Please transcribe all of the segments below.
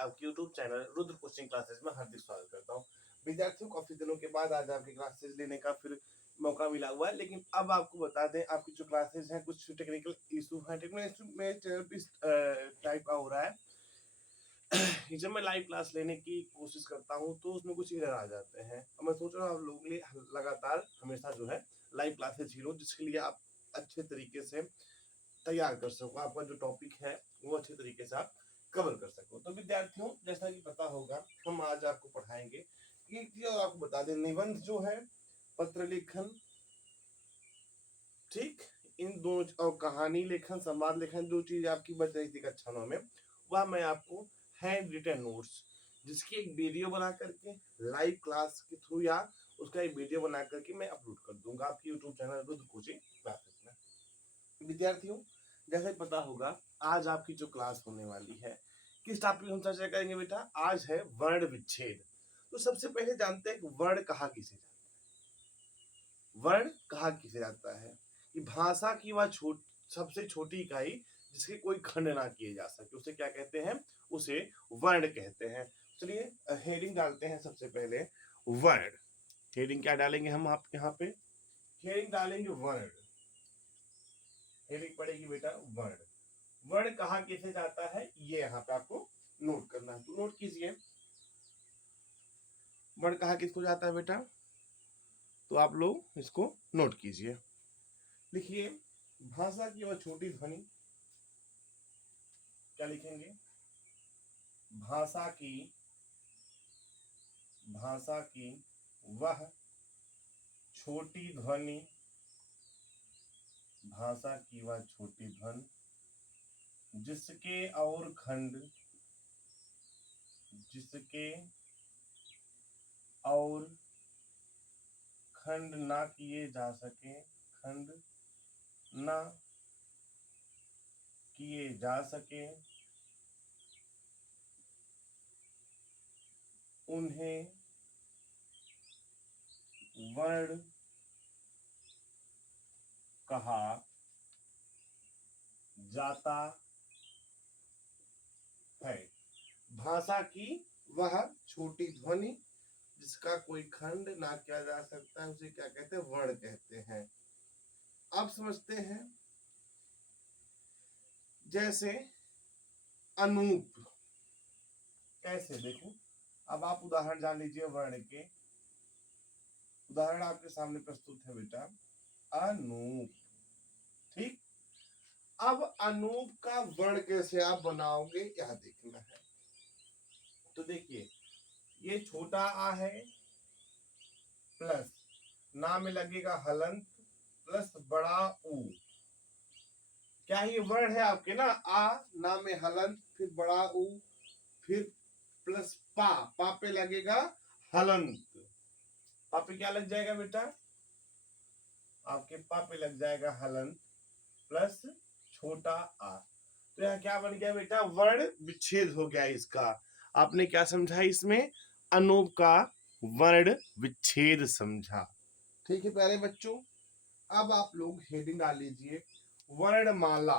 आपके YouTube channel Rudra coaching classes में हार्दिक स्वागत करता हूँ। विद्यार्थियों, काफी दिनों के बाद आज आपकी क्लासेस लेने का फिर मौका मिला हुआ है, लेकिन अब आपको बता दें आपकी जो क्लासेस हैं कुछ टेक्निकल इशू हैं। टेक्निकल इशू में चैनल पे इस टाइप का हो रहा है कि जब मैं लाइव क्लास लेने की कोशिश करता हूँ तो उसमें कुछ एरर आ जाते हैं। और मैं सोच रहा हूँ आप लोगों के लिए लगातार हमेशा जो है लाइव क्लासेस ही लो, जिसके लिए आप अच्छे तरीके से तैयार कर सको, आपका जो टॉपिक है वो अच्छे तरीके से आप कवर कर सको। तो विद्यार्थियों, जैसा कि पता होगा हम आज आपको पढ़ाएंगे कि और आपको बता दें निबंध जो है, पत्र लेखन, ठीक, इन दोनों और कहानी लेखन, संवाद लेखन, जो चीज आपकी बच रही थी कक्षा 9 में, वह मैं आपको हैंड रिटन नोट्स जिसकी एक वीडियो बना करके लाइव क्लास के थ्रू या उसका एक वीडियो बना करके मैं अपलोड कर दूंगा आपके YouTube channel Rudra coaching classes में। विद्यार्थियों, जैसे पता होगा आज आपकी जो क्लास होने वाली है, किस टॉपिक हम चर्चा करेंगे बेटा? आज है वर्ण विच्छेद। तो सबसे पहले जानते हैं वर्ण कहा किसे जाता है। वर्ण कहा किसे जाता है कि भाषा की वह सबसे छोटी इकाई जिसके कोई खंड ना किए जा सके, उसे क्या कहते हैं? उसे वर्ण कहते हैं। चलिए हेडिंग डालते हैं सबसे पहले वर्ण। हेडिंग क्या डालेंगे हम आप यहाँ पे? हेडिंग डालेंगे वर्ण। हेडिंग पड़ेगी बेटा वर्ण। वर्ण कहा किसे जाता है ये यहाँ पे आपको नोट करना है, तो नोट कीजिए वर्ण कहा किसको जाता है बेटा। तो आप लोग इसको नोट कीजिए, लिखिए भाषा की वह छोटी ध्वनि, क्या लिखेंगे? भाषा की वह छोटी ध्वनि, भाषा की वह छोटी ध्वनि जिसके और खंड ना किए जा सके, उन्हें वर्ण कहा जाता है। भाषा की वह छोटी ध्वनि जिसका कोई खंड ना किया जा सकता है, उसे क्या कहते हैं? वर्ण कहते हैं। अब समझते हैं, जैसे अनूप, कैसे? देखो, अब आप उदाहरण जान लीजिए वर्ण के। उदाहरण आपके सामने प्रस्तुत है बेटा, अनूप, ठीक। अब अनूप का वर्ण कैसे आप बनाओगे यह देखना है। तो देखिए, ये छोटा आ है प्लस ना में लगेगा हलंत प्लस बड़ा ऊ, क्या ये वर्ण है आपके ना? आ ना में हलंत फिर बड़ा ऊ फिर प्लस पा पे लगेगा हलंत। पा पे क्या लग जाएगा बेटा? आपके पा पे लग जाएगा हलंत प्लस छोटा आ। तो यहाँ क्या बन गया बेटा? वर्ण विच्छेद हो गया इसका। आपने क्या समझा इसमें? अनूप का वर्ण विच्छेद समझा। ठीक है प्यारे बच्चों, अब आप लोग हेडिंग डाल लीजिए वर्णमाला।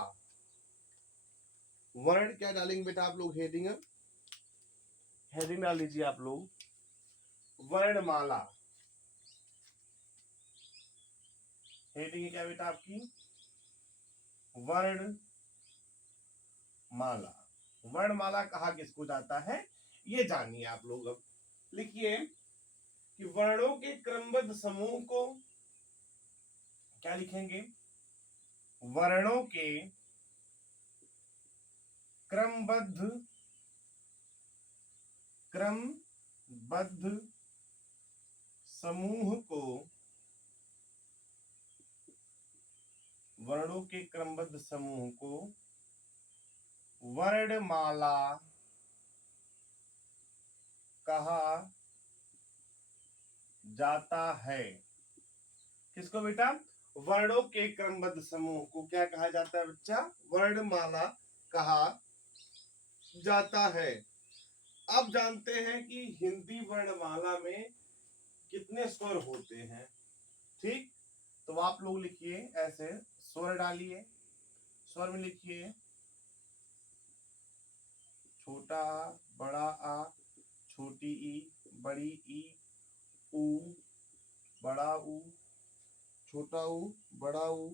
वर्ण क्या डालेंगे बेटा आप लोग? हेडिंग डाल लीजिए आप लोग वर्णमाला। हेडिंग क्या बेटा आपकी? वर्णमाला। वर्णमाला कहा किसको जाता है ये जानिए आप लोग। अब लिखिए कि वर्णों के क्रमबद्ध समूह को क्या लिखेंगे? वर्णों के क्रमबद्ध समूह को, वर्णों के क्रमबद्ध समूह को वर्णमाला कहा जाता है। किसको बेटा? वर्णों के क्रमबद्ध समूह को क्या कहा जाता है बच्चा? वर्णमाला कहा जाता है। अब जानते हैं कि हिंदी वर्णमाला में कितने स्वर होते हैं, ठीक। तो आप लोग लिखिए ऐसे, स्वर डालिए। स्वर में लिखिए छोटा बड़ा छोटा ऊ, बड़ा ऊ,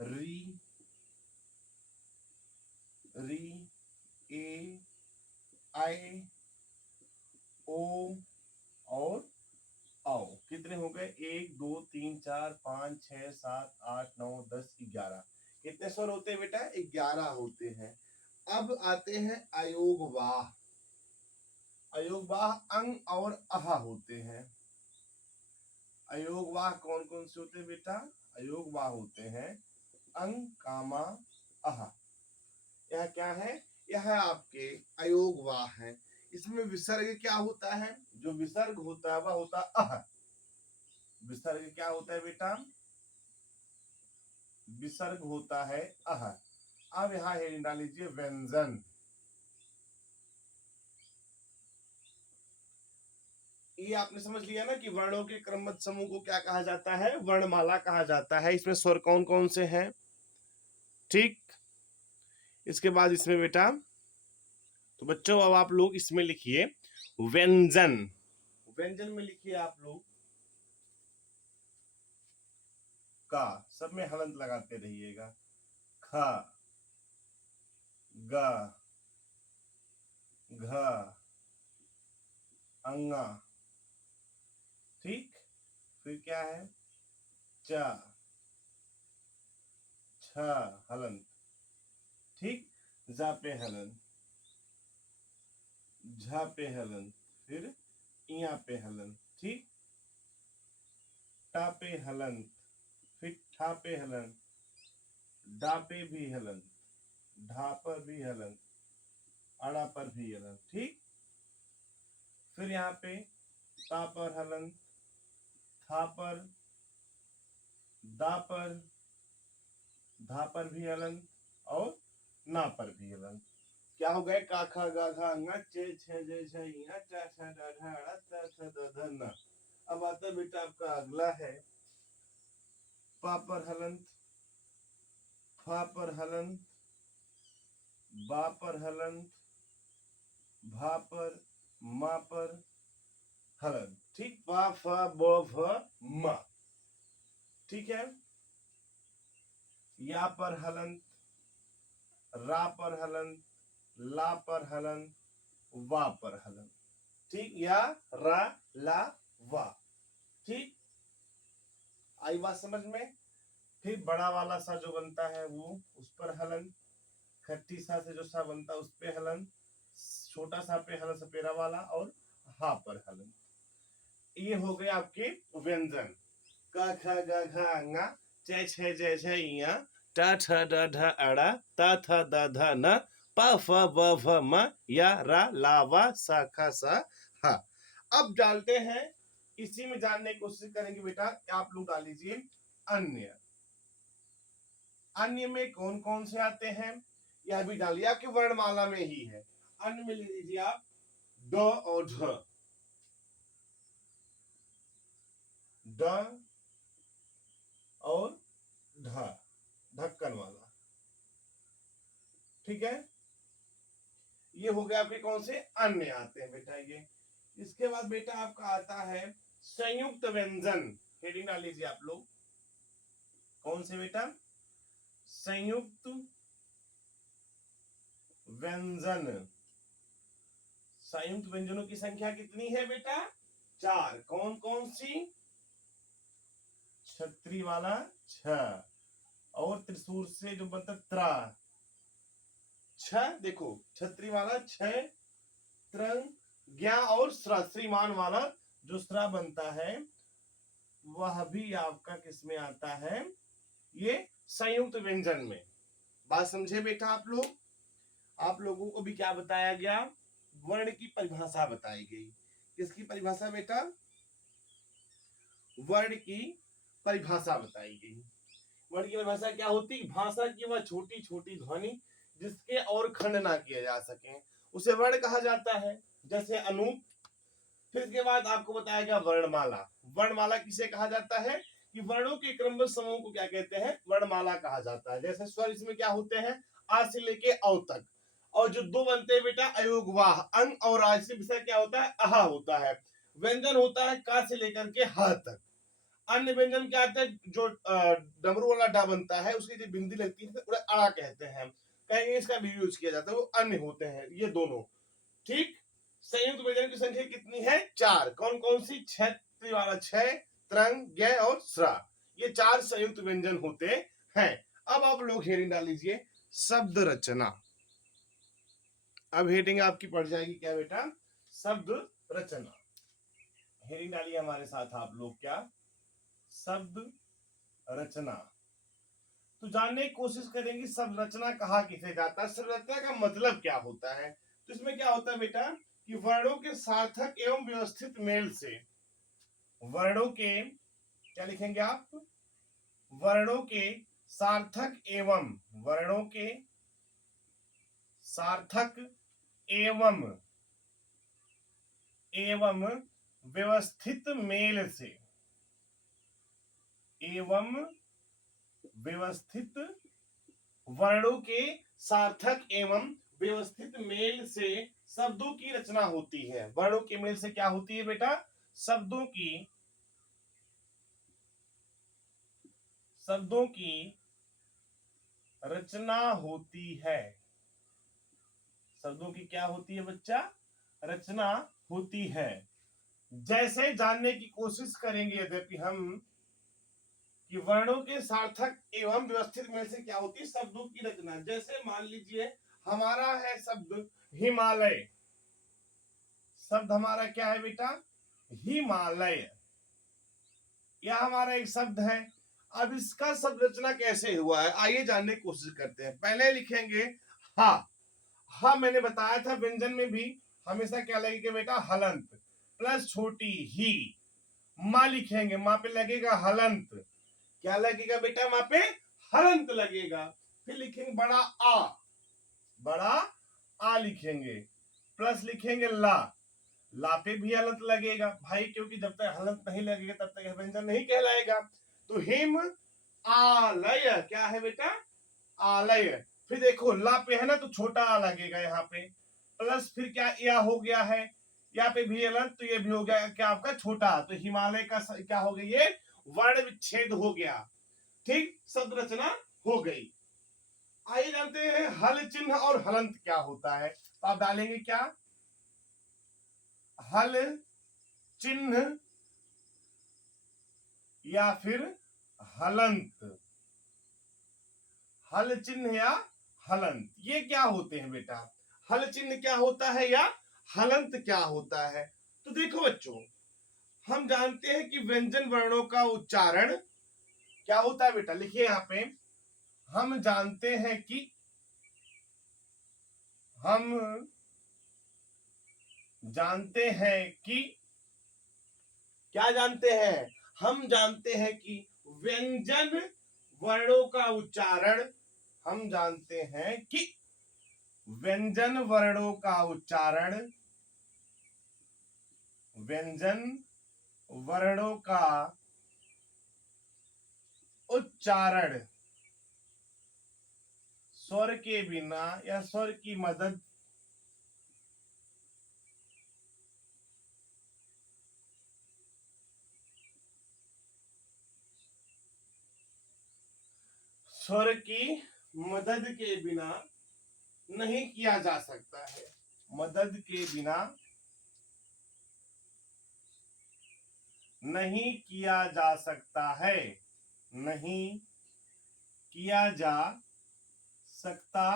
री, री, ए, आई, ओ और आओ। कितने हो गए? 1 2 3 4 5 6 7 8 9 10 11। कितने स्वर होते हैं बेटा? 11 होते हैं। अब आते हैं अयोगवाह। अयोगवाह अंग और अह होते हैं। अयोगवाह कौन कौन से होते हैं बेटा? अयोगवाह होते हैं अंग, कामा, अह। यह क्या है? यह आपके अयोगवाह है। इसमें विसर्ग क्या होता है? जो विसर्ग होता है वह होता है अह। विसर्ग क्या होता है बेटा? विसर्ग होता है अह। अब यहां हेडिंग डाल लीजिए व्यंजन। ये आपने समझ लिया ना कि वर्णों के क्रमबद्ध समूह को क्या कहा जाता है? वर्णमाला कहा जाता है। इसमें स्वर कौन कौन से हैं? ठीक। इसके बाद इसमें बेटा, तो बच्चों अब आप लोग इसमें लिखिए व्यंजन। व्यंजन में लिखिए आप लोग का, सब में हलंत लगाते रहिएगा। ख, ग, घ, अंगा। ठीक। फिर क्या है? च, छ हलंत। ठीक। जा पे हलंत, झ पे हलंत, फिर इया पे हलंत। ठीक। टा पे हलंत, फिर ठा पे हलंत, डा पे भी हलंत, ढा पर भी हलंत, अड़ा पर भी हलंत। ठीक। फिर यहाँ पे ता पर हलंत, था पर, दा पर, धा पर भी हलंत और ना पर भी हलंत। क्या हो गए? का खा गा घा अंगा चे छे जे झ इया चा छा डा ढा अड़ा ता था दा धा ना। अब आता बेटा आपका अगला है पा पर हलंत, फा पर हलंत, बा पर हलंत, भा पर, मा पर हलंत। ठीक। पा फा ब भ म। ठीक है। या पर हलंत, रा पर हलंत, ला पर हलंत, वा पर हलंत। ठीक। या, रा, ला, वा। ठीक। आई बात समझ में? फिर बड़ा वाला सा जो बनता है वो उस पर हलंत, खट्टी सा से जो सा बनता है उस पे हलंत, छोटा सा पे हलंत सपेरा वाला और हा पर हलंत। ये हो गए आपके व्यंजन। क ख ग घ अंगा च छ ज झ इया ट ठ ड ढ अड़ा ता थ द ध न प फ ब भ म या रा ला वा सा ख सा हा। अब डालते हैं, इसी में जानने की कोशिश करेंगे बेटा। आप लोग डाल लीजिए अन्य। अन्य में कौन कौन से आते हैं? यह भी डालिए, आपकी वर्णमाला में ही है। अन्य में ले लीजिए आप ड और ढ। ड और ढ, ढक्कन वाला। ठीक है। ये हो गया आपके कौन से? अन्य आते हैं बेटा ये। इसके बाद बेटा आपका आता है संयुक्त व्यंजन। हेडिंग डाल लीजिए आप लोग। कौन से बेटा? संयुक्त व्यंजन। संयुक्त व्यंजनों की संख्या कितनी है बेटा? 4। कौन कौन सी? छतरी वाला छ, और त्रिशूल से जो बनता त्रा। छ, देखो छतरी वाला छ, त्रंग, ज्ञा और स्रा, श्रीमान वाला जो स्रा बनता है वह भी आपका किसमें आता है? ये संयुक्त व्यंजन में। बात समझे बेटा आप लोग? आप लोगों को भी क्या बताया गया? वर्ण की परिभाषा बताई गई। किसकी परिभाषा बेटा? वर्ण की परिभाषा बताई गई। वर्ण की परिभाषा क्या होती? भाषा की वह छोटी छोटी ध्वनि जिसके और खंड ना किए जा सके उसे वर्ण कहा जाता है। जैसे अनूप। फिर इसके बाद आपको बताया गया वर्णमाला। वर्णमाला किसे कहा जाता है? कि वर्णों के क्रमबद्ध समूह को क्या कहते हैं? वर्णमाला कहा जाता है। जैसे स्वर इसमें क्या होते हैं? आ से लेके औ तक। और जो दो बनते हैं बेटा अयोगवाह, अंग और आ से विषय क्या होता है? अहा होता है। व्यंजन होता है का से लेकर के ह तक। अन्य व्यंजन क्या आता है, जो डमरू वाला डा बनता है उसकी जो बिंदी लगती है उसे अड़ा कहते हैं, कहीं इसका भी यूज किया जाता है, वो अन्य होते हैं ये दोनों। ठीक, संयुक्त व्यंजन की संख्या कितनी है, 4। कौन कौन सी, क्षय वाला क्षय, त्रंग, ज्ञ और स्रा, ये 4 संयुक्त व्यंजन होते हैं। अब आप लोग हेडिंग डाल लीजिए शब्द रचना। अब हेडिंग आपकी पड़ जाएगी क्या बेटा, शब्द रचना। हेडिंग डालिए हमारे साथ आप लोग, क्या, शब्द रचना। तो जानने की कोशिश करेंगे शब्द रचना कहा किसे जाता है, शब्द रचना का मतलब क्या होता है। तो इसमें क्या होता है बेटा कि वर्णों के सार्थक एवं व्यवस्थित मेल से, वर्णों के, क्या लिखेंगे आप, वर्णों के सार्थक एवं, वर्णों के सार्थक एवं एवं व्यवस्थित मेल से, एवं व्यवस्थित, वर्णों के सार्थक एवं व्यवस्थित मेल से शब्दों की रचना होती है। वर्णों के मेल से क्या होती है बेटा, शब्दों की रचना होती है। शब्दों की क्या होती है बच्चा, रचना होती है। जैसे जानने की कोशिश करेंगे यद्यपि हम कि वर्णों के सार्थक एवं व्यवस्थित मेल से क्या होती है, शब्दों की रचना। जैसे मान लीजिए हमारा है शब्द हिमालय, शब्द हमारा क्या है बेटा, हिमालय, यह हमारा एक शब्द है। अब इसका शब्द रचना कैसे हुआ है, आइए जानने की कोशिश करते हैं। पहले लिखेंगे हा, हा मैंने बताया था व्यंजन में भी हमेशा क्या लगेगा बेटा, हलंत प्लस छोटी ही। माँ लिखेंगे, माँ पे लगेगा हलंत, क्या लगेगा बेटा, माँ पे हलंत लगेगा। फिर लिखेंगे बड़ा आ, बड़ा आ लिखेंगे, प्लस लिखेंगे ला, ला पे भी हलंत लगेगा भाई, क्योंकि जब तक हलंत नहीं लगेगा तब तक व्यंजन नहीं कहलाएगा। तो हिम आलय, क्या है बेटा, आलय। फिर देखो ला पे है ना तो छोटा आ लगेगा यहाँ पे, प्लस फिर क्या या हो गया है, यहाँ पे भी हलंत, तो ये भी हो गया क्या आपका छोटा, तो हिमालय का क्या हो गया, ये वर्ण विच्छेद हो गया। ठीक, शब्द रचना हो गई। आइए जानते हैं हल चिन्ह और हलंत क्या होता है। तो आप डालेंगे क्या, हल चिन्ह या फिर हलंत, हल चिन्ह या हलंत, ये क्या होते हैं बेटा, हल चिन्ह क्या होता है या हलंत क्या होता है। तो देखो बच्चों, हम जानते हैं कि व्यंजन वर्णों का उच्चारण क्या होता है बेटा, लिखिए यहाँ पे, हम जानते हैं कि, हम जानते हैं कि, क्या जानते हैं, हम जानते हैं कि व्यंजन वर्णों का उच्चारण, हम जानते हैं कि व्यंजन वर्णों का उच्चारण, व्यंजन वर्णों का उच्चारण स्वर के बिना या स्वर की मदद, स्वर की मदद के बिना नहीं किया जा सकता है, मदद के बिना नहीं किया जा सकता है, नहीं किया जा सकता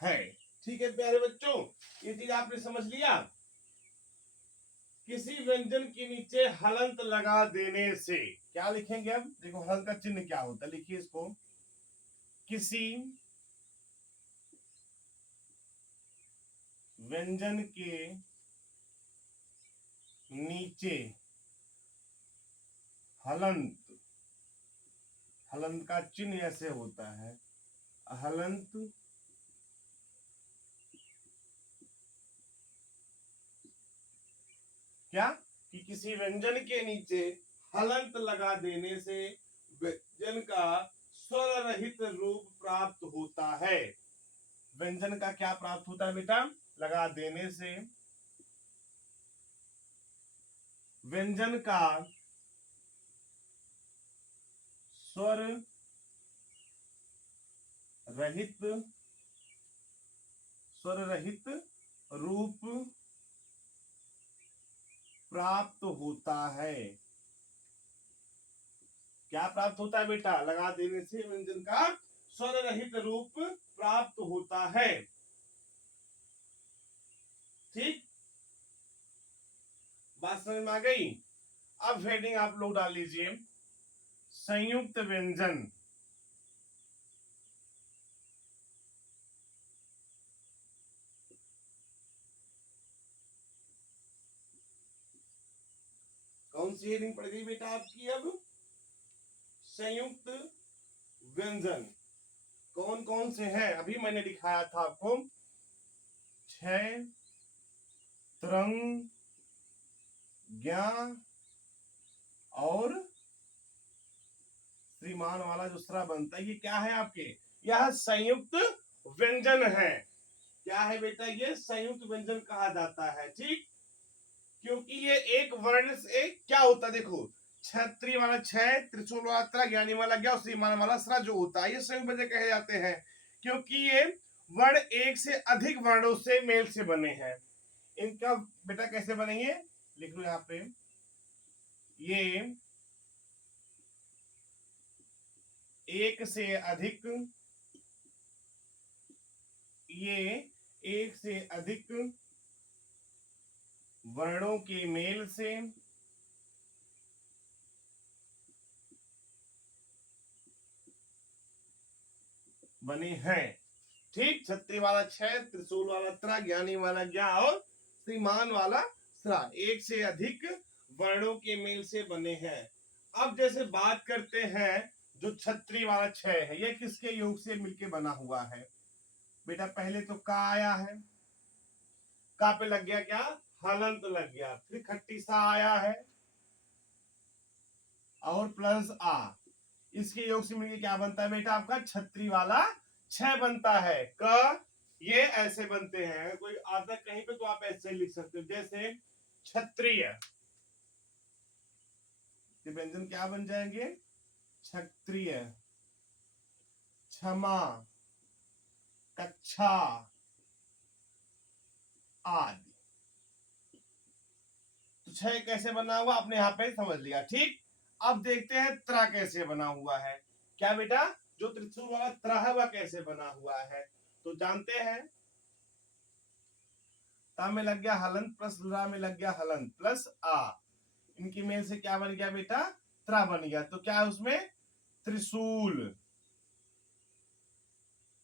है। ठीक है प्यारे बच्चों, ये चीज आपने समझ लिया। किसी व्यंजन के नीचे हलंत लगा देने से क्या लिखेंगे, अब देखो हलंत का चिन्ह क्या होता है, लिखिए इसको, किसी व्यंजन के नीचे हलंत, हलंत का चिन्ह ऐसे होता है, हलंत क्या, कि किसी व्यंजन के नीचे हलंत लगा देने से व्यंजन का स्वर रहित रूप प्राप्त होता है। व्यंजन का क्या प्राप्त होता है बेटा, लगा देने से व्यंजन का स्वर रहित रूप प्राप्त होता है। क्या प्राप्त होता है बेटा? लगा देने से व्यंजन का स्वर रहित रूप प्राप्त होता है। ठीक, बात समझ में आ गई? अब हेडिंग आप लोग डाल लीजिए संयुक्त व्यंजन। कौन सी हेडिंग पड़ गई बेटा आपकी? अब संयुक्त व्यंजन कौन कौन से हैं? अभी मैंने दिखाया था आपको, क्षय, त्रंग, ज्ञा और श्रीमान वाला जो स्रा बनता है, ये क्या है आपके? यह संयुक्त व्यंजन है। क्या है बेटा? ये संयुक्त व्यंजन कहा जाता है। ठीक, क्योंकि ये एक वर्ण से क्या होता है, देखो छत्री वाला छह, त्रिशूल वाला त्रा, ज्ञानी वाला ज्ञा और श्रीमान वाला स्रा जो होता है, ये संयुक्त व्यंजन कहे जाते हैं, क्योंकि ये वर्ण एक से अधिक वर्णों से मेल से बने हैं। इनका बेटा कैसे बनेंगे? लिख लो यहाँ पे, ये एक से अधिक वर्णों के मेल से बने हैं। ठीक, छत्री वाला छह, त्रिशूल वाला त्रा, ज्ञानी वाला ज्ञा और श्रीमान वाला स्रा एक से अधिक वर्णों के मेल से बने हैं। अब जैसे बात करते हैं, जो छत्री वाला छह है, ये किसके योग से मिलके बना हुआ है बेटा? पहले तो का आया है, का पे लग गया क्या? हलंत लग गया। फिर खट्टी सा आया है और प्लस आ, इसके योग से मिलके क्या बनता है बेटा आपका? छत्री वाला छह बनता है। क ये ऐसे बनते हैं, अगर कोई आता कहीं पे तो आप ऐसे लिख सकते हो, जैसे क्षत्रिय, व्यंजन क्या बन जाएंगे? क्षत्रिय, क्षमा, कक्षा आदि। तो छह कैसे बना हुआ आपने यहाँ पे समझ लिया। ठीक, अब देखते हैं त्रा कैसे बना हुआ है। क्या बेटा? जो त्रिशूल वाला त्रा है वह कैसे बना हुआ है? तो जानते हैं, ता में लग गया हलंत प्लस रा में लग गया हलंत प्लस आ, इनकी मेल से क्या बन गया बेटा? त्रा बन गया। तो क्या है उसमें? त्रिशूल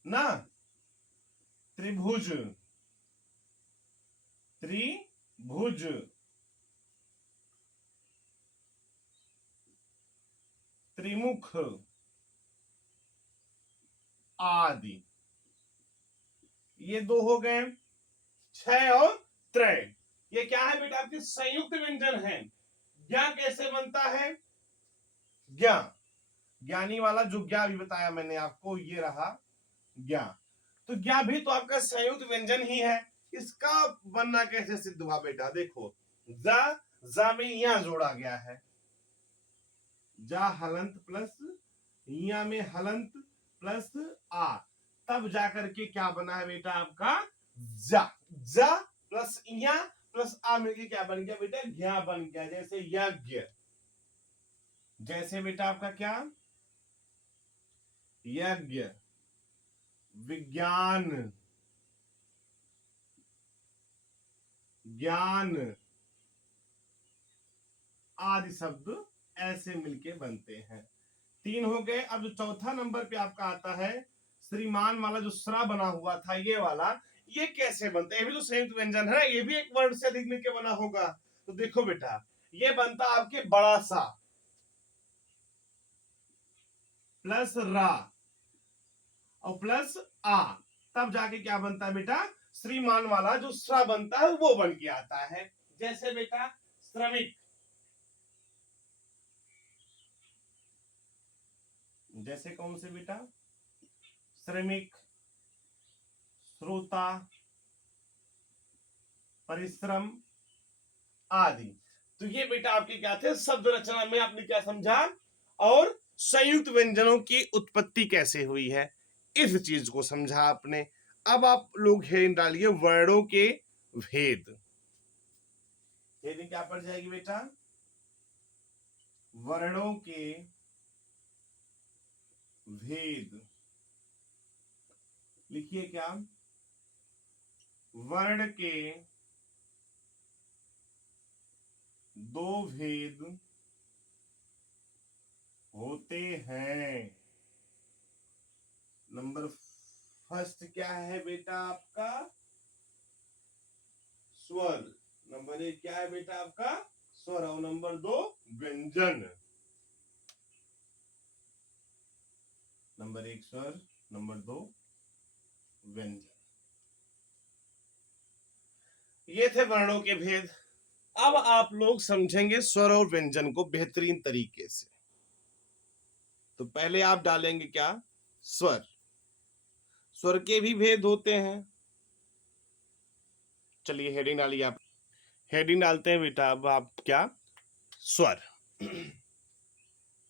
ना, त्रिभुज, त्रिभुज, त्रिमुख आदि। ये दो हो गए, छह और त्रय। ये क्या है बेटा? आपके संयुक्त व्यंजन है। ज्ञा कैसे बनता है? ज्ञा, ज्ञानी वाला जो ज्ञा भी बताया मैंने आपको, ये रहा ज्ञा। तो ज्ञा भी तो आपका संयुक्त व्यंजन ही है। इसका बनना कैसे सिद्ध हुआ बेटा? देखो, जा में या जोड़ा गया है, जा हलंत प्लस या में हलंत प्लस आ, तब जाकर के क्या बना है बेटा आपका? जा प्लस या प्लस आ मिलके क्या बन गया बेटा? ज्ञा बन गया। जैसे यज्ञ, जैसे बेटा आपका क्या? यज्ञ, विज्ञान, ज्ञान आदि शब्द ऐसे मिलके बनते हैं। तीन हो गए। अब जो चौथा नंबर पे आपका आता है, श्रीमान वाला जो स्रा बना हुआ था, ये वाला, ये कैसे बनता है? ये भी तो संयुक्त व्यंजन है, ये भी एक वर्ड से अधिक मिलके बना होगा। तो देखो बेटा, ये बनता आपके बड़ा सा प्लस रा और प्लस आ, तब जाके क्या बनता है बेटा? श्रीमान वाला जो स्रा बनता है वो बन के आता है। जैसे बेटा श्रमिक, जैसे कौन से बेटा? श्रमिक, श्रोता, परिश्रम आदि। तो ये बेटा आपके क्या थे? शब्द रचना में आपने क्या समझा और संयुक्त व्यंजनों की उत्पत्ति कैसे हुई है, इस चीज को समझा आपने। अब आप लोग हेडिंग डालिए वर्णों के भेद। हेडिंग क्या पड़ जाएगी बेटा? वर्णों के भेद। लिखिए क्या? वर्ण के दो भेद होते हैं। नंबर फर्स्ट क्या है बेटा आपका? स्वर। नंबर एक क्या है बेटा आपका? स्वर। और नंबर दो व्यंजन। नंबर एक स्वर, नंबर दो व्यंजन। ये थे वर्णों के भेद। अब आप लोग समझेंगे स्वर और व्यंजन को बेहतरीन तरीके से। तो पहले आप डालेंगे क्या? स्वर। स्वर के भी भेद होते हैं। चलिए हेडिंग डालिए आप। हेडिंग डालते हैं बेटा अब आप क्या? स्वर।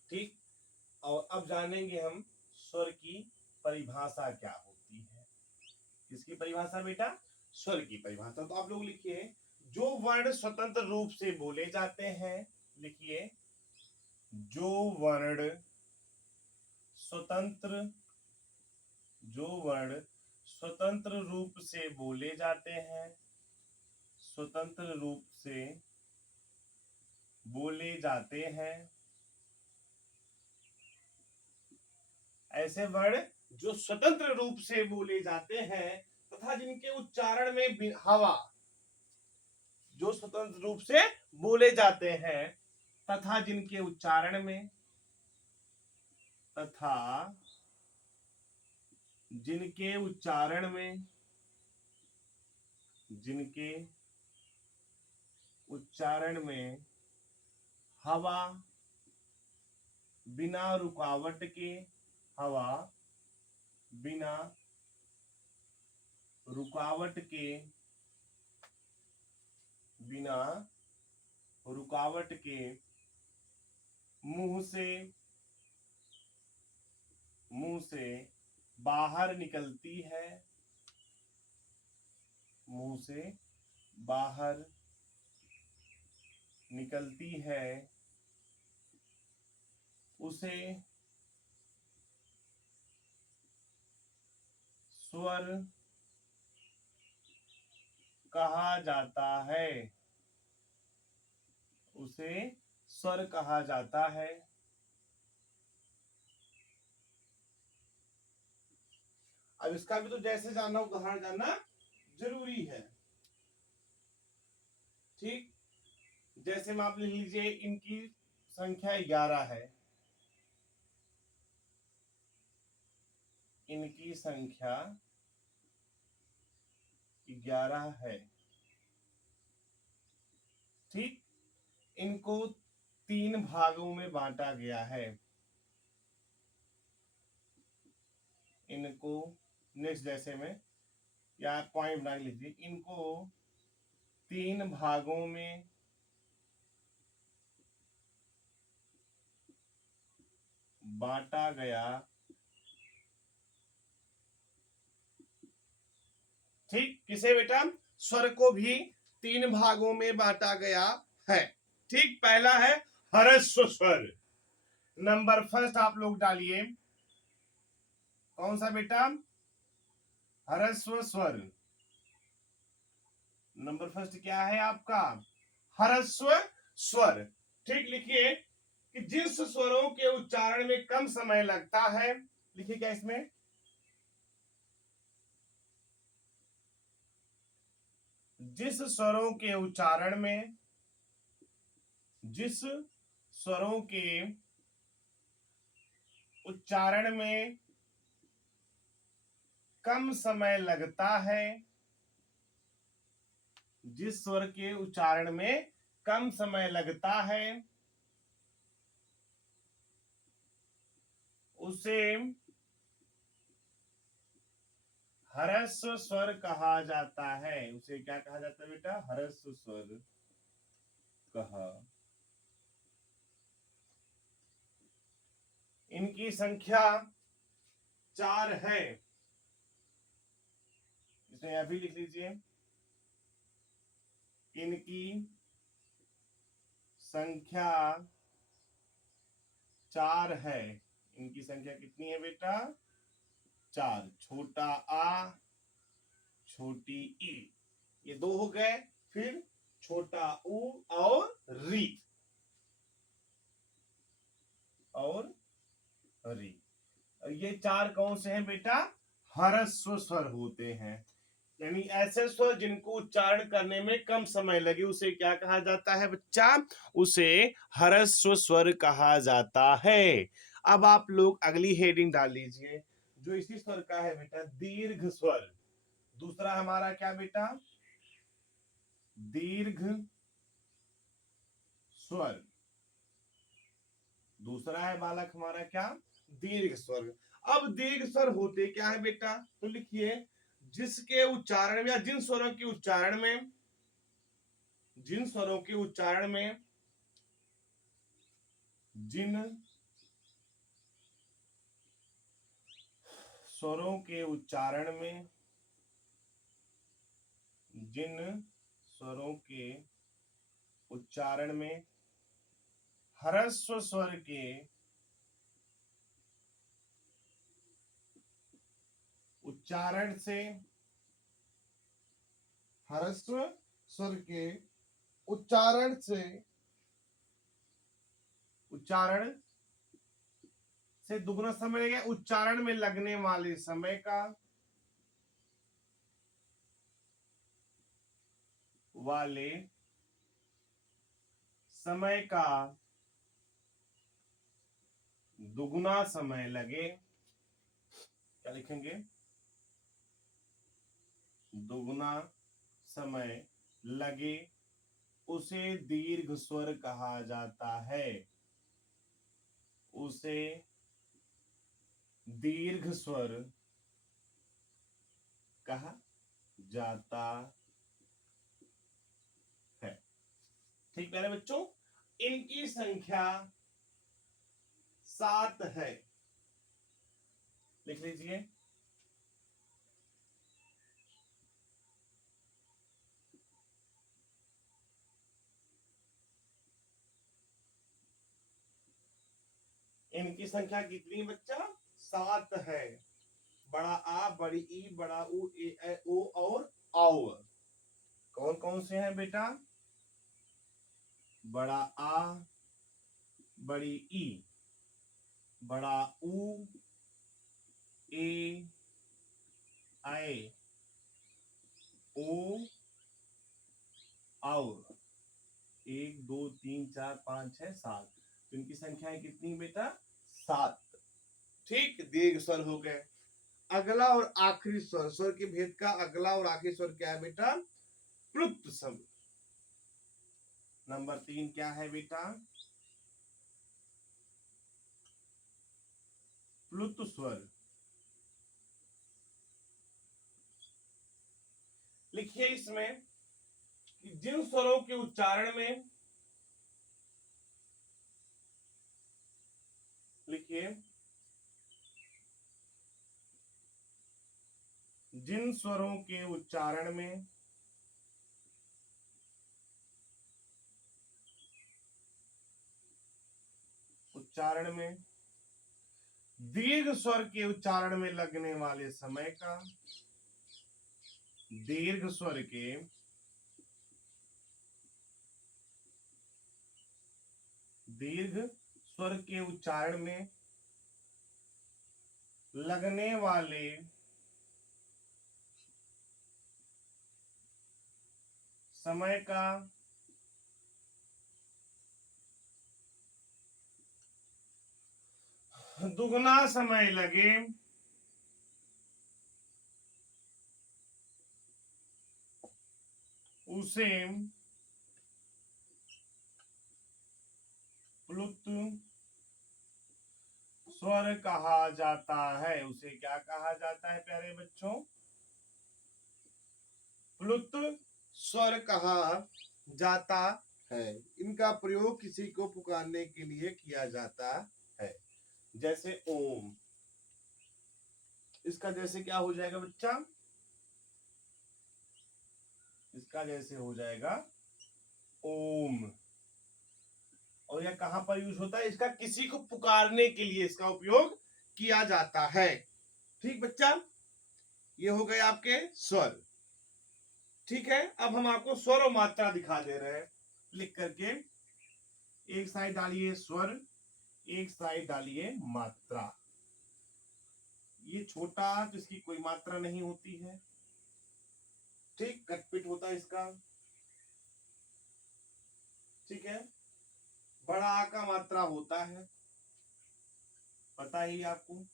ठीक। और अब जानेंगे हम स्वर की परिभाषा क्या होती है। किसकी परिभाषा बेटा? स्वर की परिभाषा। तो आप लोग लिखिए जो वर्ण स्वतंत्र रूप से बोले जाते हैं। लिखिए जो वर्ण स्वतंत्र, जो वर्ण स्वतंत्र रूप से बोले जाते हैं, स्वतंत्र रूप से बोले जाते हैं, ऐसे वर्ण जो स्वतंत्र रूप से बोले जाते हैं तथा जिनके उच्चारण में हवा, जो स्वतंत्र रूप से बोले जाते हैं तथा जिनके उच्चारण में, तथा जिनके उच्चारण में, जिनके उच्चारण में हवा बिना रुकावट के, हवा बिना रुकावट के, बिना रुकावट के मुंह से बाहर निकलती है, मुंह से बाहर निकलती है, उसे स्वर कहा जाता है, उसे स्वर कहा जाता है। अब इसका भी तो जैसे जानना उदाहरण जानना जरूरी है। ठीक। जैसे में आप लिख लीजिए इनकी संख्या 11 है, इनकी संख्या 11 है। ठीक। इनको 3 भागों में बांटा गया है। इनको नेक्स्ट जैसे में या पॉइंट बना लीजिए, इनको 3 भागों में बांटा गया। ठीक। किसे बेटा? स्वर को भी 3 भागों में बांटा गया है। ठीक। पहला है ह्रस्व स्वर। नंबर फर्स्ट आप लोग डालिए कौन सा बेटा? ह्रस्व स्वर। नंबर फर्स्ट क्या है आपका? ह्रस्व स्वर। ठीक। लिखिए कि जिस स्वरों के उच्चारण में कम समय लगता है, लिखिए क्या इसमें? जिस स्वरों के उच्चारण में, जिस स्वरों के उच्चारण में कम समय लगता है, जिस स्वर के उच्चारण में कम समय लगता है उसे ह्रस्व स्वर कहा जाता है। उसे क्या कहा जाता है बेटा? ह्रस्व स्वर कहा इनकी संख्या 4 है। इसे अभी लिख लीजिए, इनकी संख्या 4 है। इनकी संख्या कितनी है बेटा? 4। छोटा आ, छोटी ई, ये 2 हो गए। फिर छोटा ऊ और री, और री। ये 4 कौन से हैं बेटा? ह्रस्व स्वर होते हैं। यानी ऐसे स्वर जिनको उच्चारण करने में कम समय लगे उसे क्या कहा जाता है बच्चा? उसे ह्रस्व स्वर कहा जाता है। अब आप लोग अगली हेडिंग डाल लीजिए, जो इसी स्वर का है बेटा, दीर्घ स्वर। दूसरा हमारा क्या बेटा? दीर्घ स्वर। दूसरा है बालक हमारा क्या? दीर्घ स्वर। अब दीर्घ स्वर होते क्या है बेटा? तो लिखिए, जिसके उच्चारण में या जिन स्वरों के उच्चारण में, जिन स्वरों के उच्चारण में, जिन स्वरों के उच्चारण में, जिन स्वरों के उच्चारण में ह्रस्व स्वर के उच्चारण से, ह्रस्व स्वर के उच्चारण से, उच्चारण से दुगुना समय लगेगा। उच्चारण में लगने वाले समय का, वाले समय का दुगुना समय लगे। क्या लिखेंगे? दुगुना समय लगे, उसे दीर्घ स्वर कहा जाता है। उसे दीर्घ स्वर कहा जाता है। ठीक प्यारे बच्चों, इनकी संख्या 7 है। लिख लीजिए, इनकी संख्या कितनी बच्चा? 7 है। बड़ा आ, बड़ी ई, बड़ा ऊ, ए ओ और औ। कौन कौन से हैं बेटा? बड़ा आ, बड़ी ई, बड़ा ऊ, ए, आई, ओ और 1 2 3 4 5 6 7। तो इनकी संख्या कितनी बेटा? 7। ठीक, दीर्घ स्वर हो गए। अगला और आखिरी स्वर, स्वर के भेद का अगला और आखिरी स्वर क्या है बेटा? प्लुत शब्द। नंबर 3 क्या है बेटा? प्लुत स्वर। लिखिए इसमें कि जिन स्वरों के उच्चारण में, लिखिए, जिन स्वरों के उच्चारण में दीर्घ स्वर के उच्चारण में लगने वाले समय का, दीर्घ स्वर के उच्चारण में लगने वाले समय का दुगना समय लगे, उसे प्लुत स्वर कहा जाता है। उसे क्या कहा जाता है प्यारे बच्चों? प्लुत स्वर कहा जाता है। इनका प्रयोग किसी को पुकारने के लिए किया जाता है। जैसे ओम, इसका जैसे क्या हो जाएगा बच्चा, इसका जैसे हो जाएगा ओम। और यह कहां पर यूज होता है, इसका किसी को पुकारने के लिए इसका उपयोग किया जाता है। ठीक बच्चा, ये हो गए आपके स्वर। ठीक है, अब हम आपको स्वर और मात्रा दिखा दे रहे हैं लिख करके। एक साइड डालिए स्वर, एक साइड डालिए मात्रा। ये छोटा तो इसकी कोई मात्रा नहीं होती है, ठीक, कटपिट होता है इसका। ठीक है, बड़ा का मात्रा होता है, पता ही आपको,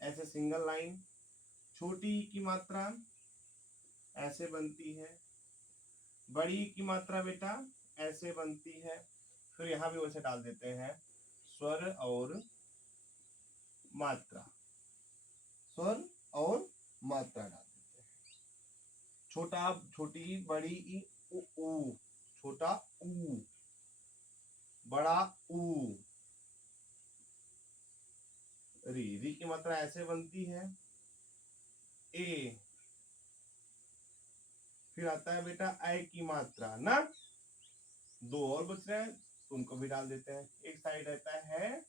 ऐसे सिंगल लाइन। छोटी की मात्रा ऐसे बनती है, बड़ी की मात्रा बेटा ऐसे बनती है। फिर यहां भी वैसे डाल देते हैं स्वर और मात्रा, स्वर और मात्रा डाल देते हैं। छोटा, छोटी, बड़ी ई ऊ, छोटा ऊ, बड़ा ऊ। री की मात्रा ऐसे बनती है ए। फिर आता है बेटा ऐ की मात्रा ना, दो और बच रहे हैं तो उनको भी डाल देते हैं। एक साइड रहता है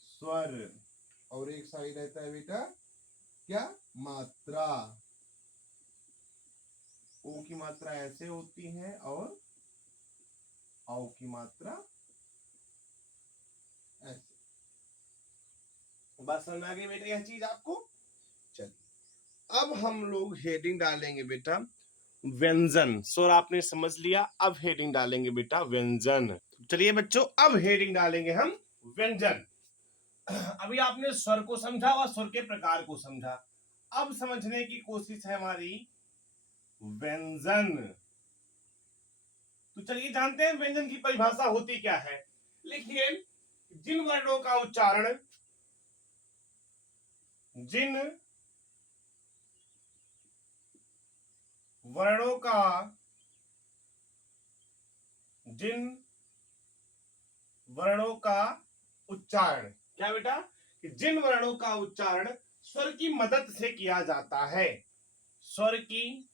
स्वर और एक साइड रहता है बेटा क्या, मात्रा। ओ की मात्रा ऐसे होती है और औ की मात्रा ऐसे। बात समझ में आ गई बेटा यह चीज आपको। चलिए अब हम लोग हेडिंग डालेंगे बेटा व्यंजन। स्वर आपने समझ लिया, अब हेडिंग डालेंगे बेटा व्यंजन। चलिए बच्चों, अब हेडिंग डालेंगे हम व्यंजन। अभी आपने स्वर को समझा और स्वर के प्रकार को समझा, अब समझने की कोशिश है हमारी व्यंजन। तो चलिए जानते हैं व्यंजन की परिभाषा होती क्या है। लिखिए, जिन वर्णों का उच्चारण, जिन वर्णों का, जिन वर्णों का उच्चारण, क्या बेटा, कि जिन वर्णों का उच्चारण स्वर की मदद से किया जाता है, स्वर की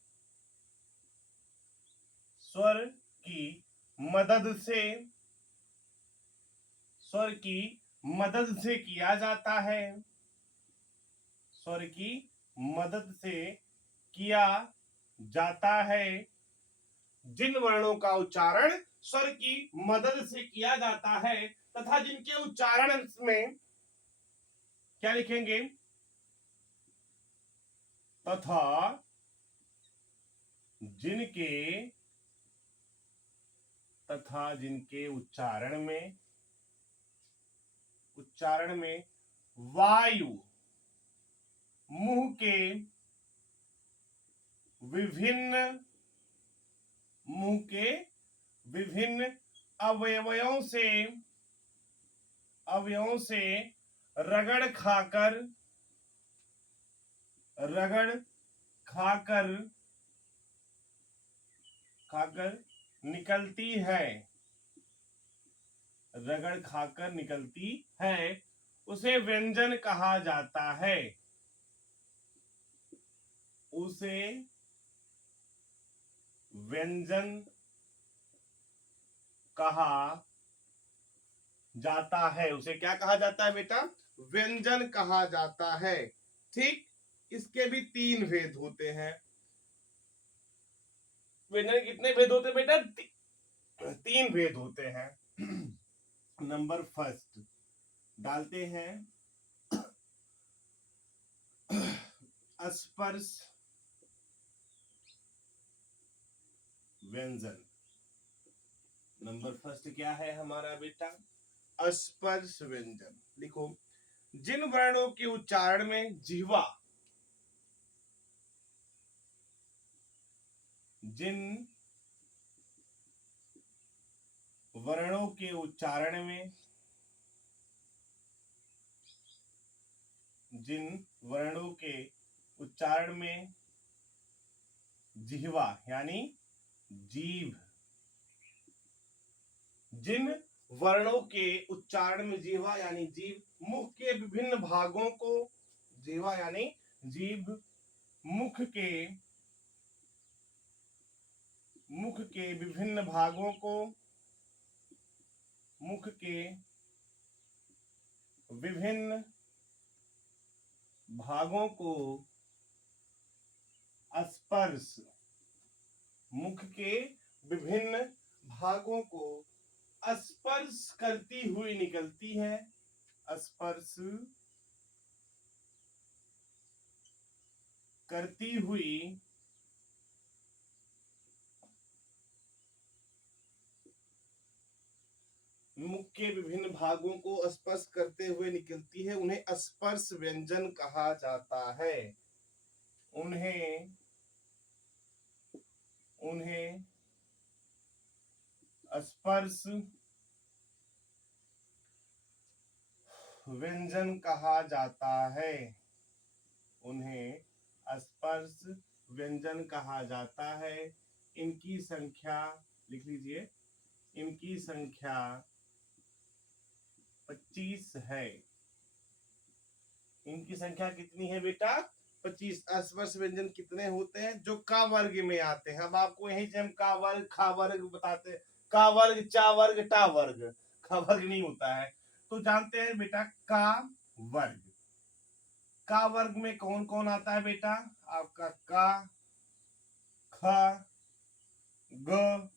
मदद से, स्वर की मदद से किया जाता है, स्वर की मदद से किया जाता है। जिन वर्णों का उच्चारण स्वर की मदद से किया जाता है तथा जिनके उच्चारण में क्या लिखेंगे, तथा जिनके उच्चारण में वायु मुंह के विभिन्न अवयवों से रगड़ खाकर निकलती है, रगड़ खाकर निकलती है, उसे व्यंजन कहा जाता है, उसे व्यंजन कहा जाता है। उसे क्या कहा जाता है बेटा, व्यंजन कहा जाता है। ठीक, इसके भी तीन भेद होते हैं। व्यंजन कितने भेद होते हैं बेटा, तीन भेद होते हैं। नंबर फर्स्ट डालते हैं स्पर्श व्यंजन। नंबर फर्स्ट क्या है हमारा बेटा, स्पर्श व्यंजन। लिखो, जिन वर्णों के उच्चारण में जिह्वा, जिन वर्णों के उच्चारण में, जिन वर्णों के उच्चारण में जिह्वा यानी जीभ, जिन वर्णों के उच्चारण में जिह्वा यानी जीभ मुख के विभिन्न भागों को, जिह्वा यानी जीभ मुख के विभिन्न भागों को, मुख के विभिन्न भागों को स्पर्श, मुख के विभिन्न भागों को स्पर्श करती हुई निकलती है, स्पर्श करती हुई मुख के विभिन्न भागों को स्पर्श करते हुए निकलती है, उन्हें स्पर्श व्यंजन कहा जाता है। उन्हें स्पर्श व्यंजन कहा जाता है, उन्हें स्पर्श व्यंजन कहा जाता है। इनकी संख्या लिख लीजिए, इनकी संख्या 25 है। इनकी संख्या कितनी है बेटा? 25। स्पर्श व्यंजन कितने होते हैं? जो का वर्ग में आते हैं। अब आपको यही से हम का वर्ग खा वर्ग बताते हैं, का वर्ग चा वर्ग टा वर्ग, का वर्ग नहीं होता है। तो जानते हैं बेटा का वर्ग। का वर्ग में कौन कौन आता है बेटा? आपका का, ख, ग,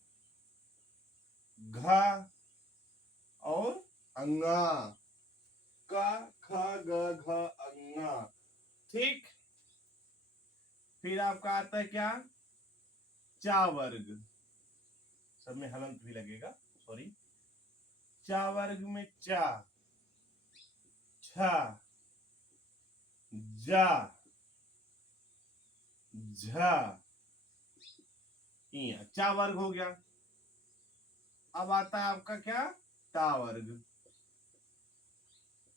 घ और अंगा। का, ख, ग, घ, अंगा। ठीक। फिर आपका आता है क्या? चा वर्ग। सब में हलंत भी लगेगा, सॉरी। चा वर्ग में चा, छा, जा, झा, इया। चा वर्ग हो गया। अब आता है आपका क्या? टा वर्ग।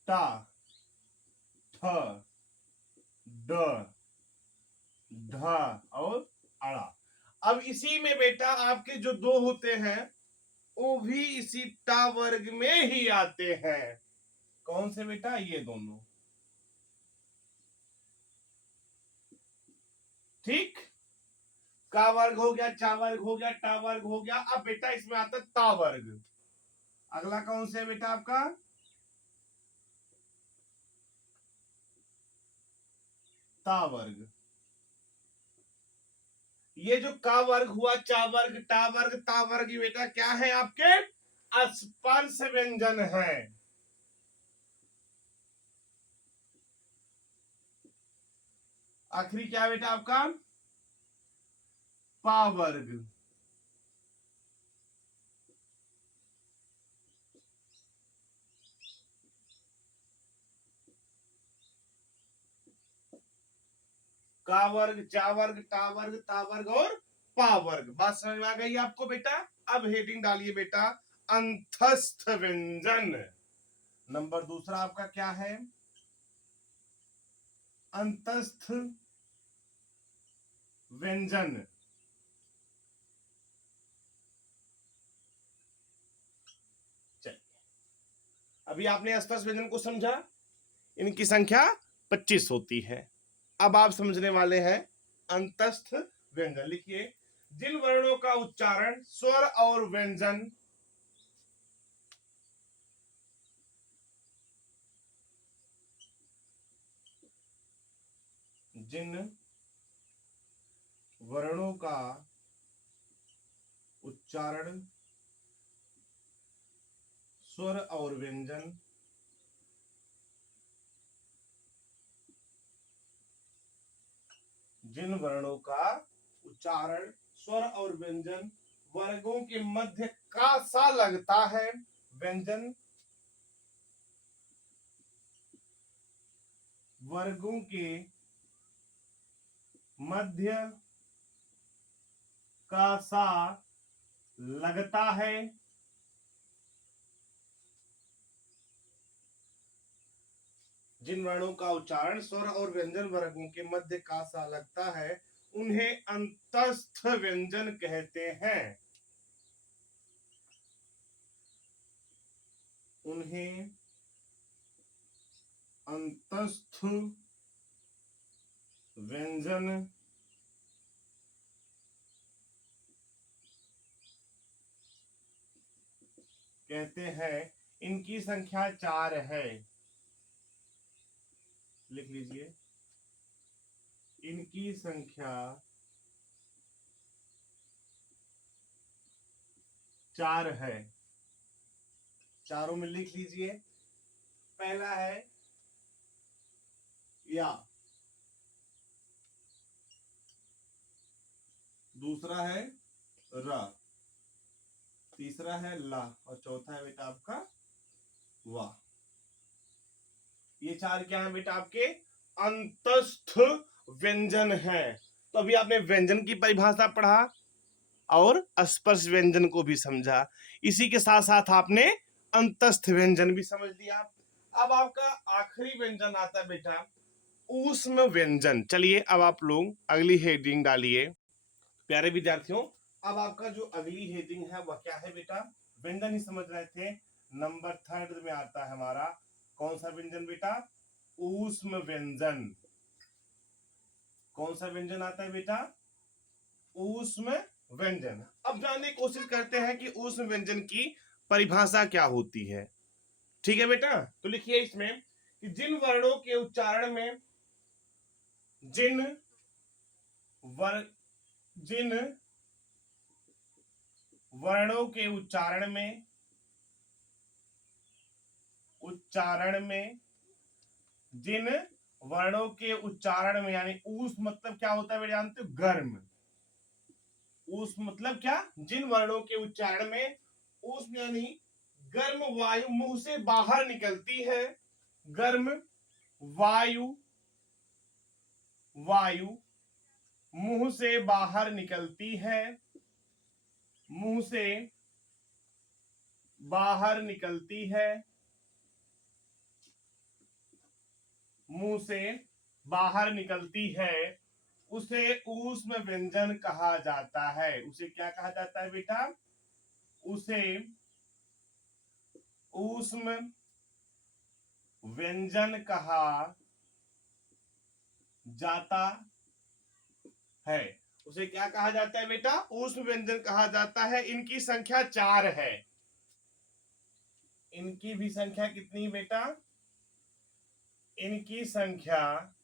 टा, ठ, ड, ढ और अड़ा। अब इसी में बेटा आपके जो दो होते हैं वो भी इसी टा वर्ग में ही आते हैं। कौन से बेटा? ये दोनों। ठीक। का वर्ग हो गया, चा वर्ग हो गया, टा वर्ग हो गया। अब बेटा इसमें आता है ता वर्ग। अगला कौन से बेटा आपका? ता वर्ग। ये जो का वर्ग हुआ, चा वर्ग, टा वर्ग, ता वर्ग, बेटा क्या है आपके? स्पर्श व्यंजन है। आखिरी क्या बेटा आपका? पा वर्ग। का वर्ग, चा वर्ग, टा वर्ग, ता वर्ग और पा वर्ग। बात समझ में आ गई आपको बेटा? अब हेडिंग डालिए बेटा, अंतस्थ व्यंजन। नंबर दूसरा आपका क्या है? अंतस्थ व्यंजन। अभी आपने स्पर्श व्यंजन को समझा। इनकी संख्या 25 होती है। अब आप समझने वाले हैं अंतस्थ व्यंजन। लिखिए, जिन वर्णों का उच्चारण स्वर और व्यंजन जिन वर्णों का उच्चारण स्वर और व्यंजन जिन वर्णों का उच्चारण स्वर और व्यंजन वर्गों के मध्य का सा लगता है, व्यंजन वर्गों के मध्य का सा लगता है, जिन वर्णों का उच्चारण स्वर और व्यंजन वर्गों के मध्य का सा लगता है उन्हें अंतस्थ व्यंजन कहते हैं। इन्हें अंतस्थ व्यंजन कहते हैं। इनकी संख्या 4 है, लिख लीजिए। इनकी संख्या 4 है, चारों में लिख लीजिए। पहला है या, दूसरा है र, तीसरा है ला और चौथा है बेटा आपका वाह। ये 4 क्या है बेटा आपके अंतस्थ व्यंजन है। तो अभी आपने व्यंजन की परिभाषा पढ़ा और स्पर्श व्यंजन को भी समझा, इसी के साथ साथ आपने अंतस्थ व्यंजन भी समझ लिया। अब आपका आखिरी व्यंजन आता है बेटा ऊष्म व्यंजन। चलिए अब आप लोग अगली हेडिंग डालिए प्यारे विद्यार्थियों। अब आपका जो अगली हेडिंग है वह क्या है बेटा, व्यंजन ही समझ रहे थे। नंबर 3 में आता है हमारा कौन सा व्यंजन बेटा, ऊष्म व्यंजन। कौन सा व्यंजन आता है बेटा, ऊष्म व्यंजन। अब जानने की कोशिश करते हैं कि ऊष्म व्यंजन की परिभाषा क्या होती है। ठीक है बेटा, तो लिखिए इसमें कि जिन वर्णों के उच्चारण में जिन वर्णों के उच्चारण में जिन वर्णों के उच्चारण में, यानी ऊष्म मतलब क्या होता है बेटा जानते हो, गर्म। ऊष्म मतलब क्या, जिन वर्णों के उच्चारण में ऊष्म यानी गर्म वायु मुंह से बाहर निकलती है। गर्म वायु मुंह से बाहर निकलती है, मुंह से बाहर निकलती है, मुंह से बाहर निकलती है, उसे ऊष्म व्यंजन कहा जाता है। उसे क्या कहा जाता है बेटा, उसे ऊष्म व्यंजन कहा जाता है। उसे क्या कहा जाता है बेटा, ऊष्म व्यंजन कहा जाता है। इनकी संख्या 4 है। इनकी भी संख्या कितनी बेटा, इनकी संख्या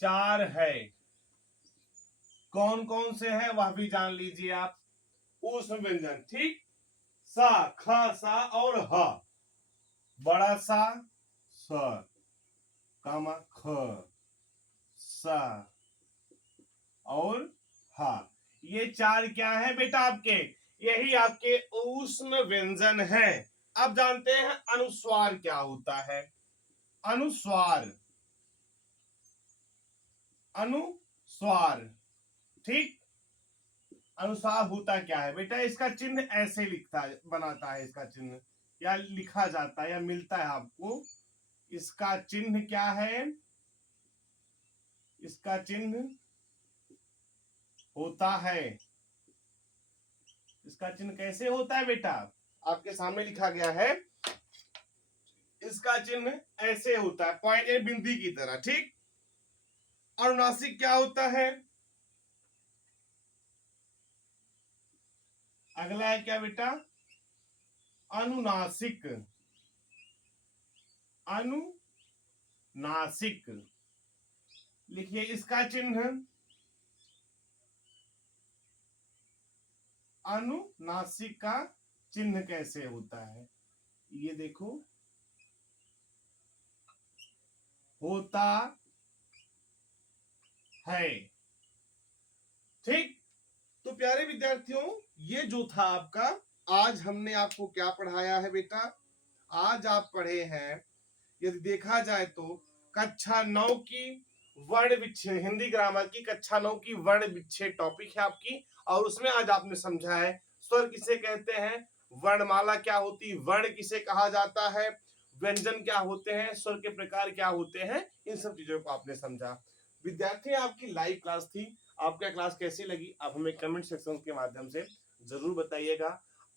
4 है। कौन कौन से हैं वह भी जान लीजिए आप। ऊष्म व्यंजन, ठीक, सा, ख, सा और ह। बड़ा सा स, कामा ख, सा और हा। ये 4 क्या है बेटा आपके, यही आपके ऊष्म व्यंजन है। अब जानते हैं अनुस्वार क्या होता है। अनुस्वार, ठीक, अनुस्वार होता क्या है बेटा, इसका चिन्ह ऐसे लिखता है, बनाता है इसका चिन्ह, या लिखा जाता है या मिलता है आपको। इसका चिन्ह क्या है, इसका चिन्ह होता है, इसका चिन्ह कैसे होता है बेटा, आपके सामने लिखा गया है। इसका चिन्ह ऐसे होता है, पॉइंट ए बिंदी की तरह, ठीक। अनुनासिक क्या होता है, अगला है क्या बेटा, अनुनासिक। अनुनासिक लिखिए, इसका चिन्ह, अनुनासिक का चिन्ह कैसे होता है, ये देखो, होता है, ठीक। तो प्यारे विद्यार्थियों, ये जो था आपका, आज हमने आपको क्या पढ़ाया है बेटा, आज आप पढ़े हैं, यदि देखा जाए तो कक्षा 9 की वर्ण विच्छेद, हिंदी ग्रामर की कक्षा 9 की वर्ण विच्छेद टॉपिक है आपकी। और उसमें आज आपने समझा है स्वर किसे कहते हैं, वर्णमाला क्या होती, वर्ण किसे कहा जाता है, व्यंजन क्या होते हैं, स्वर के प्रकार क्या होते हैं, इन सब चीजों को आपने समझा। विद्यार्थी, आपकी लाइव क्लास थी, आपका क्लास कैसी लगी आप हमें कमेंट सेक्शन के माध्यम से जरूर बताइएगा।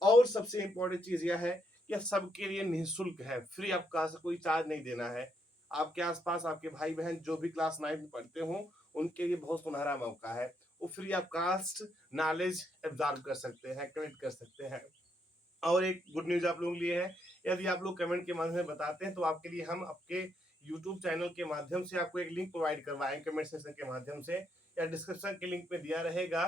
और सबसे इंपॉर्टेंट चीज यह है कि सबके लिए निःशुल्क है, फ्री ऑफ कॉस्ट, कोई चार्ज नहीं देना है। आपके आसपास आपके भाई बहन जो भी क्लास 9 में पढ़ते हो उनके लिए बहुत सुनहरा मौका है, वो free of cost knowledge absorb कर सकते हैं, कलेक्ट कर सकते हैं। और एक गुड न्यूज आप लोगों के लिए है, यदि आप लोग कमेंट के माध्यम से बताते हैं तो आपके लिए हम आपके यूट्यूब चैनल के माध्यम से आपको एक लिंक प्रोवाइड करवाएंगे कमेंट सेक्शन के माध्यम से, या डिस्क्रिप्शन के लिंक में दिया रहेगा,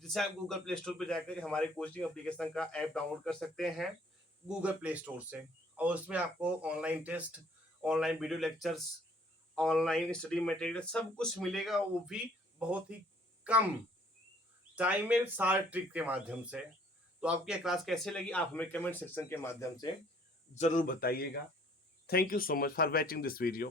जिसे आप गूगल प्ले स्टोर पर जाकर हमारे कोचिंग एप्लीकेशन का ऐप डाउनलोड कर सकते हैं गूगल प्ले स्टोर से। और उसमें आपको online test, online video lectures, online study material सब कुछ मिलेगा, वो भी बहुत ही कम टाइम में शार्ट ट्रिक के माध्यम से। तो आपकी यह क्लास कैसे लगी आप हमें कमेंट सेक्शन के माध्यम से जरूर बताइएगा। Thank you so much for watching this video.